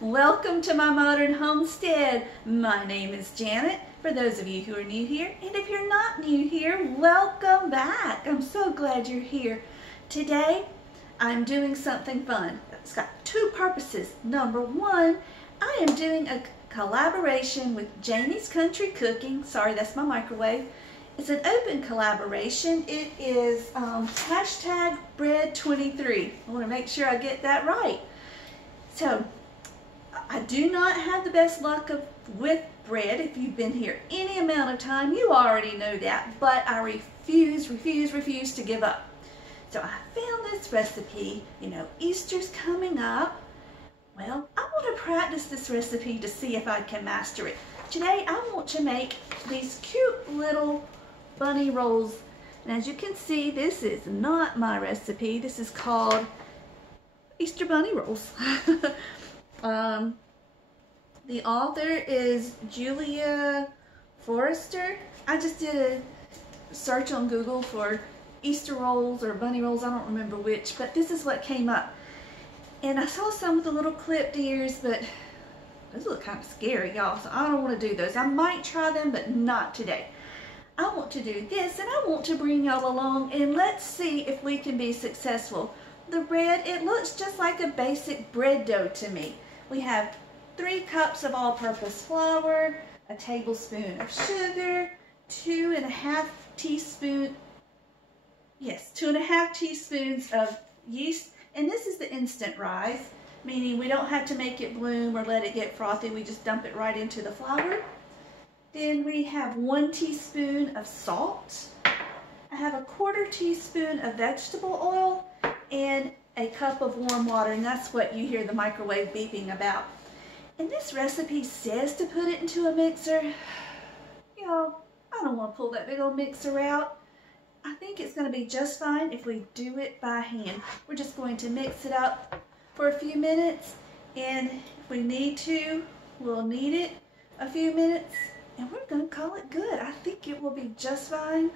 Welcome to my modern homestead. My name is Janet, for those of you who are new here, and if you're not new here, welcome back. I'm so glad you're here. Today, I'm doing something fun. It's got two purposes. Number one, I am doing a collaboration with Jamie's Country Cooking. Sorry, that's my microwave. It's an open collaboration. It is hashtag bread23. I want to make sure I get that right. So, I do not have the best luck with bread. If you've been here any amount of time, you already know that, but I refuse to give up. So I found this recipe. You know, Easter's coming up. Well, I want to practice this recipe to see if I can master it. Today I want to make these cute little bunny rolls. And as you can see, this is not my recipe. This is called Easter bunny rolls. The author is Julia Forrester. I just did a search on Google for Easter rolls or bunny rolls, I don't remember which, but this is what came up. And I saw some with the little clipped ears, but those look kind of scary, y'all, so I don't want to do those. I might try them, but not today. I want to do this, and I want to bring y'all along, and let's see if we can be successful. The bread, it looks just like a basic bread dough to me. We have 3 cups of all-purpose flour, a tablespoon of sugar, 2.5 teaspoons of yeast, and this is the instant rise, meaning we don't have to make it bloom or let it get frothy. We just dump it right into the flour. Then we have 1 teaspoon of salt. I have a 1/4 teaspoon of vegetable oil and a cup of warm water, and that's what you hear the microwave beeping about. And this recipe says to put it into a mixer. You know, I don't want to pull that big old mixer out. I think it's going to be just fine if we do it by hand. We're just going to mix it up for a few minutes, and if we need to, we'll knead it a few minutes, and we're going to call it good. I think it will be just fine,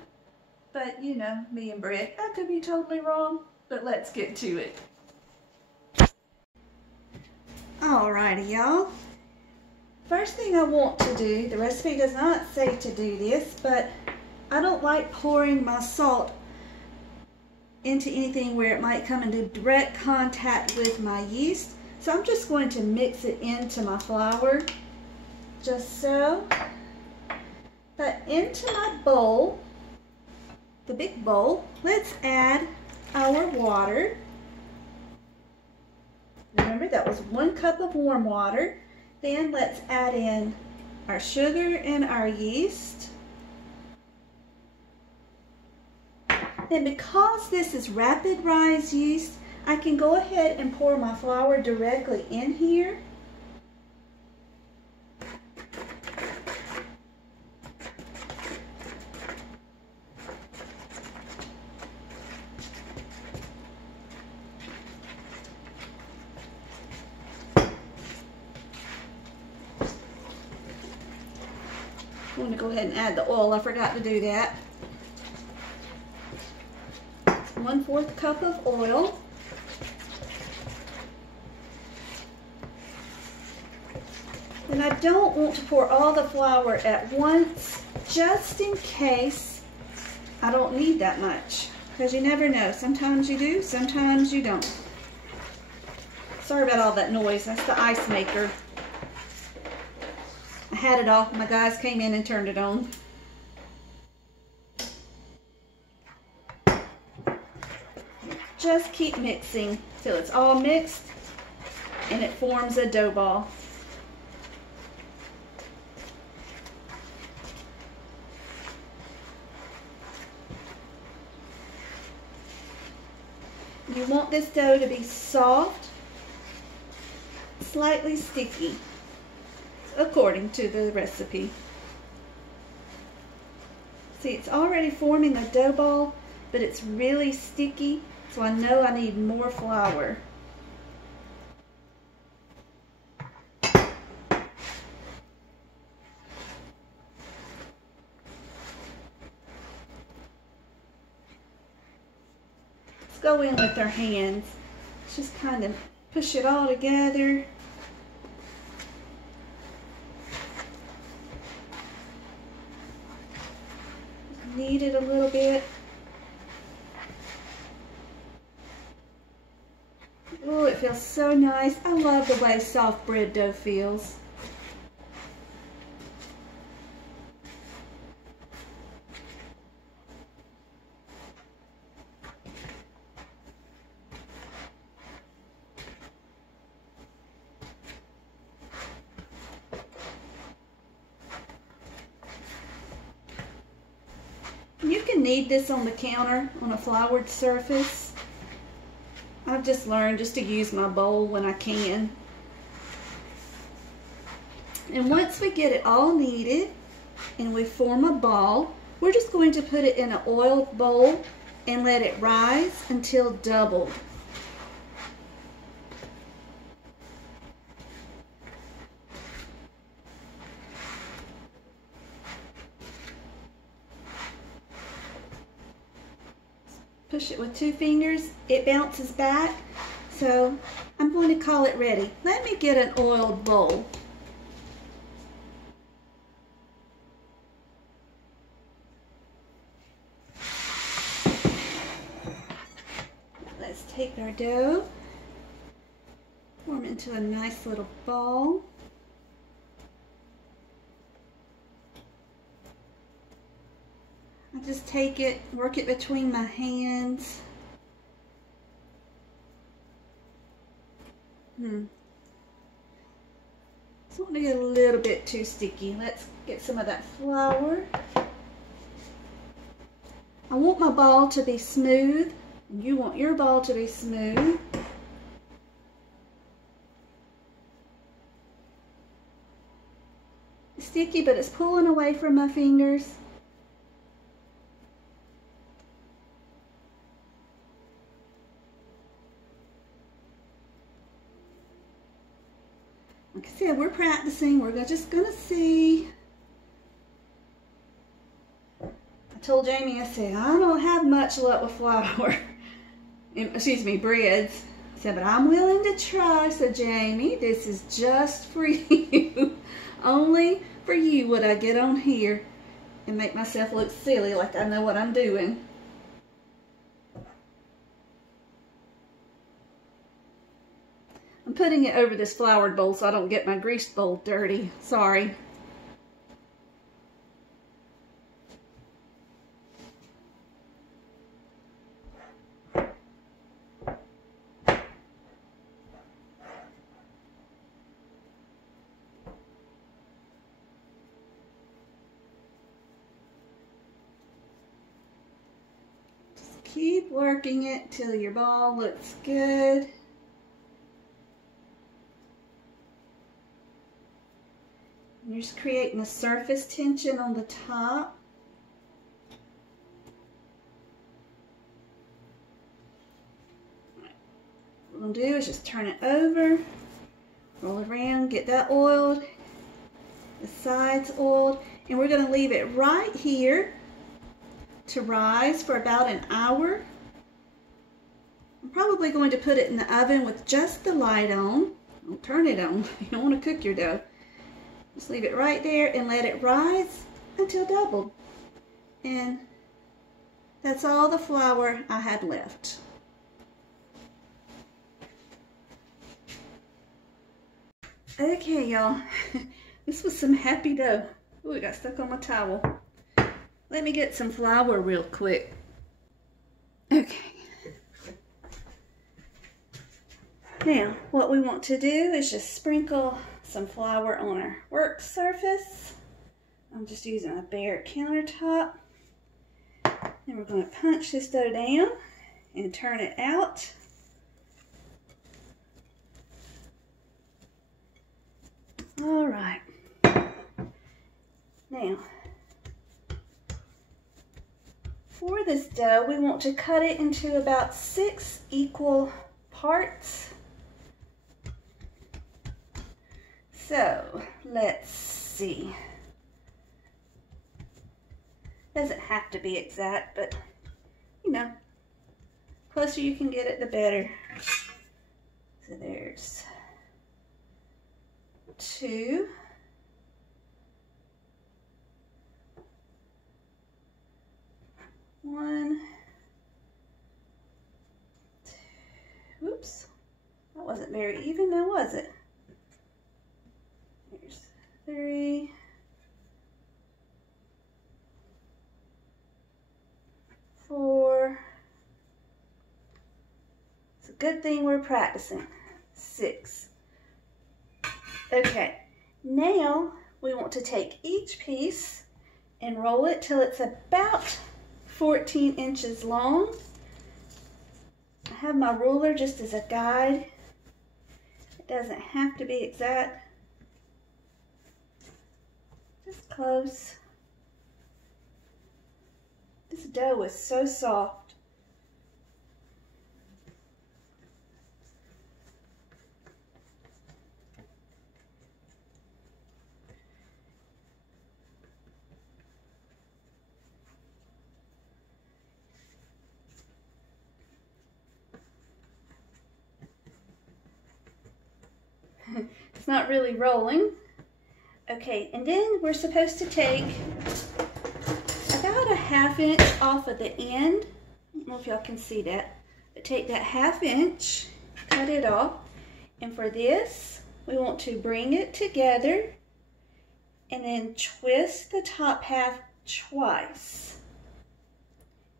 but you know, me and bread, I could be totally wrong, but let's get to it. Alrighty, y'all. First thing I want to do, the recipe does not say to do this, but I don't like pouring my salt into anything where it might come into direct contact with my yeast. So I'm just going to mix it into my flour, just so. But into my bowl, the big bowl, let's add our water. Remember, that was 1 cup of warm water. Then let's add in our sugar and our yeast. Then because this is rapid rise yeast, I can go ahead and pour my flour directly in here. I'm going to go ahead and add the oil. I forgot to do that. 1/4 cup of oil. And I don't want to pour all the flour at once, just in case I don't need that much. Because you never know. Sometimes you do, sometimes you don't. Sorry about all that noise. That's the ice maker. I had it off. My guys came in and turned it on. Just keep mixing till it's all mixed and it forms a dough ball. You want this dough to be soft, slightly sticky, according to the recipe. See, it's already forming a dough ball, but it's really sticky, so I know I need more flour. Let's go in with our hands. Just kind of push it all together. knead it a little bit. Oh, it feels so nice. I love the way soft bread dough feels. You can knead this on the counter on a floured surface. I've just learned just to use my bowl when I can. And once we get it all kneaded and we form a ball, we're just going to put it in an oiled bowl and let it rise until doubled. Push it with 2 fingers, it bounces back, so I'm going to call it ready. Let me get an oiled bowl. Let's take our dough, form it into a nice little ball. I just take it, work it between my hands. It's want to get a little bit too sticky. Let's get some of that flour. I want my ball to be smooth, and you want your ball to be smooth. It's sticky, but it's pulling away from my fingers. Like I said, we're practicing. We're just gonna see. I told Jamie, I said, I don't have much luck with flour. Excuse me, breads. I said, but I'm willing to try. So Jamie, this is just for you. Only for you would I get on here and make myself look silly like I know what I'm doing. I'm putting it over this floured bowl so I don't get my greased bowl dirty. Sorry. Just keep working it till your ball looks good. You're just creating a surface tension on the top. What we're going to do is just turn it over, roll it around, get that oiled, the sides oiled, and we're going to leave it right here to rise for about an hour. I'm probably going to put it in the oven with just the light on. Don't turn it on. You don't want to cook your dough. Just leave it right there and let it rise until doubled. And that's all the flour I had left. Okay, y'all. This was some happy dough. Ooh, it got stuck on my towel. Let me get some flour real quick. Okay. Now, what we want to do is just sprinkle some flour on our work surface. I'm just using a bare countertop. Then we're going to punch this dough down and turn it out. All right. Now, for this dough, we want to cut it into about 6 equal parts. So, let's see. Doesn't have to be exact, but, you know, closer you can get it, the better. So there's 2. 1, 2, oops, that wasn't very even now, was it? Here's 3, 4, it's a good thing we're practicing, 6. Okay, now we want to take each piece and roll it till it's about 14 inches long. I have my ruler just as a guide. It doesn't have to be exact. Just close. This dough is so soft. It's not really rolling. Okay, and then we're supposed to take about a 1/2 inch off of the end. I don't know if y'all can see that, but take that 1/2 inch, cut it off, and for this, we want to bring it together and then twist the top half twice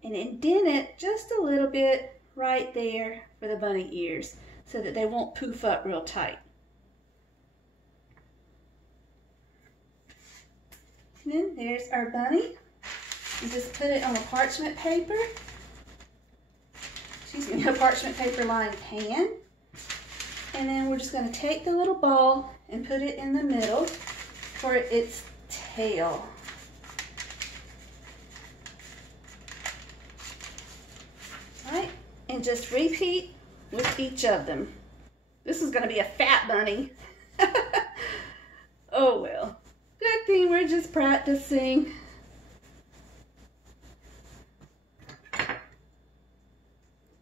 and indent it just a little bit right there for the bunny ears so that they won't poof up real tight. And then there's our bunny. You just put it on a parchment paper, a parchment paper lined pan. And then we're just going to take the little ball and put it in the middle for its tail. All right, and just repeat with each of them. This is going to be a fat bunny. Oh well. Good thing we're just practicing.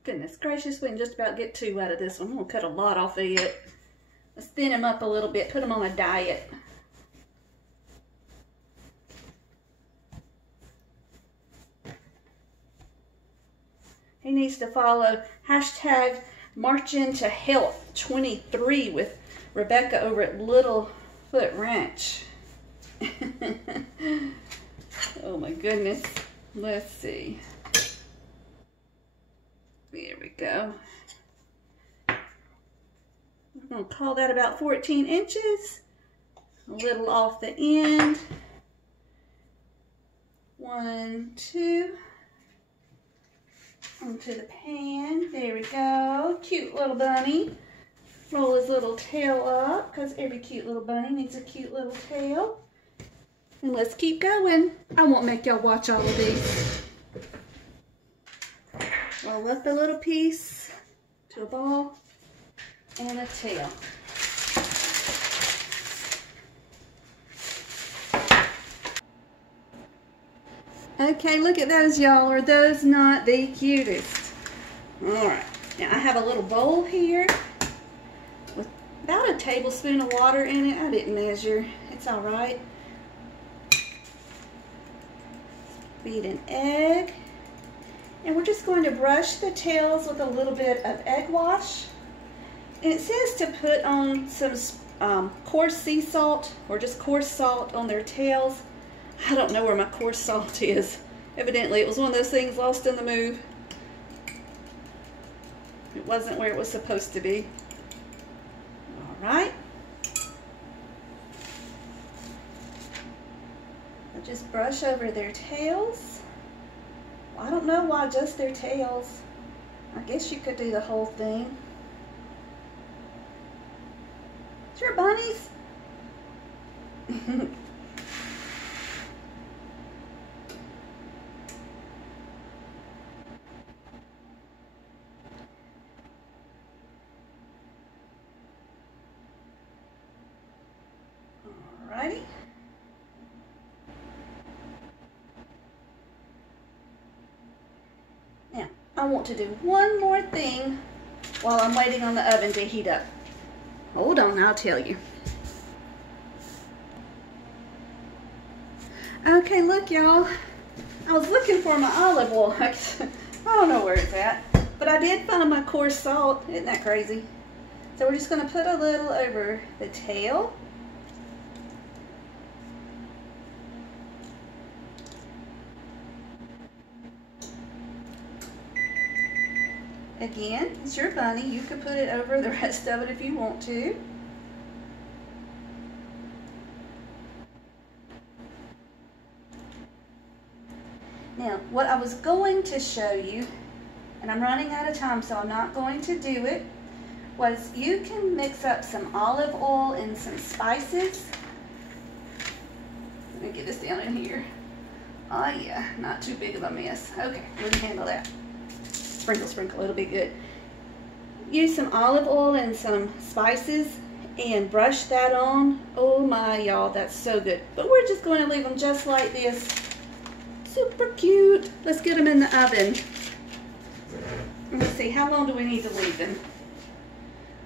Goodness gracious, we can just about get 2 out of this one. I'm gonna cut a lot off of it. Let's thin him up a little bit, put him on a diet. He needs to follow hashtag Marching to Health 23 with Rebecca over at Littlefoot Ranch. Oh my goodness. Let's see. There we go. I'm going to call that about 14 inches. A little off the end. 1, 2. Onto the pan. There we go. Cute little bunny. Roll his little tail up because every cute little bunny needs a cute little tail. And let's keep going. I won't make y'all watch all of these. Roll up a little piece to a ball and a tail. Okay, look at those, y'all. Are those not the cutest? All right. Now I have a little bowl here with about a tablespoon of water in it. I didn't measure. It's all right. Beat an egg, and we're just going to brush the tails with a little bit of egg wash. And it says to put on some coarse sea salt or just coarse salt on their tails. I don't know where my coarse salt is. Evidently it was one of those things lost in the move. It wasn't where it was supposed to be. All right. Just brush over their tails. Well, I don't know why just their tails. I guess you could do the whole thing. Sure, bunnies. Alrighty. Now, I want to do one more thing while I'm waiting on the oven to heat up. Hold on, I'll tell you. Okay, look, y'all. I was looking for my olive oil. I don't know where it's at, but I did find my coarse salt. Isn't that crazy? So we're just going to put a little over the tail. Again, it's your bunny. You can put it over the rest of it if you want to. Now, what I was going to show you, and I'm running out of time, so I'm not going to do it, was you can mix up some olive oil and some spices. Let me get this down in here. Oh yeah, not too big of a mess. Okay, we can handle that. Sprinkle, sprinkle, it'll be good. Use some olive oil and some spices and brush that on. Oh my, y'all, that's so good. But we're just going to leave them just like this. Super cute. Let's get them in the oven. Let's see, how long do we need to leave them?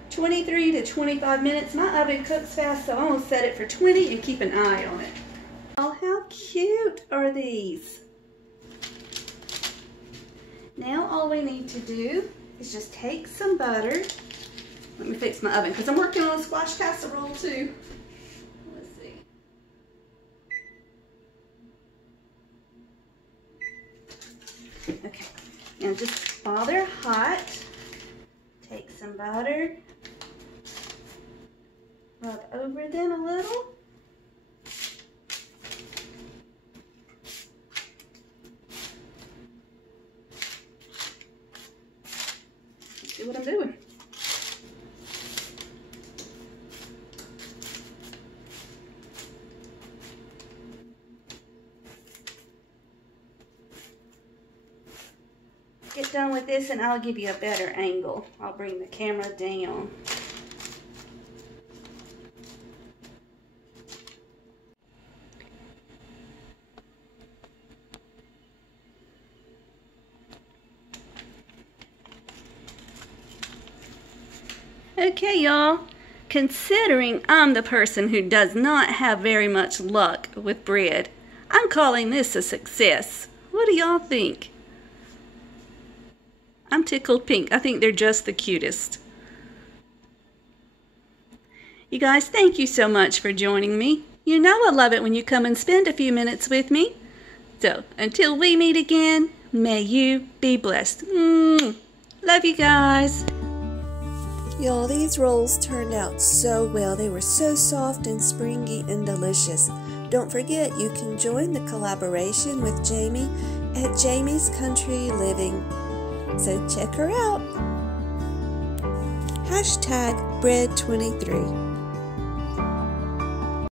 23 to 25 minutes. My oven cooks fast, so I'm going to set it for 20 and keep an eye on it. Oh, how cute are these? Now all we need to do is just take some butter. Let me fix my oven because I'm working on a squash casserole too. Let's see. Okay, now just while they're hot, take some butter, rub over them a little. See what I'm doing. Get done with this and I'll give you a better angle. I'll bring the camera down. Okay, y'all, considering I'm the person who does not have very much luck with bread, I'm calling this a success. What do y'all think? I'm tickled pink. I think they're just the cutest. You guys, thank you so much for joining me. You know I love it when you come and spend a few minutes with me. So, until we meet again, may you be blessed. Love you guys. Y'all, these rolls turned out so well. They were so soft and springy and delicious. Don't forget, you can join the collaboration with Jamie at Jamie's Country Living. So check her out. #bread23.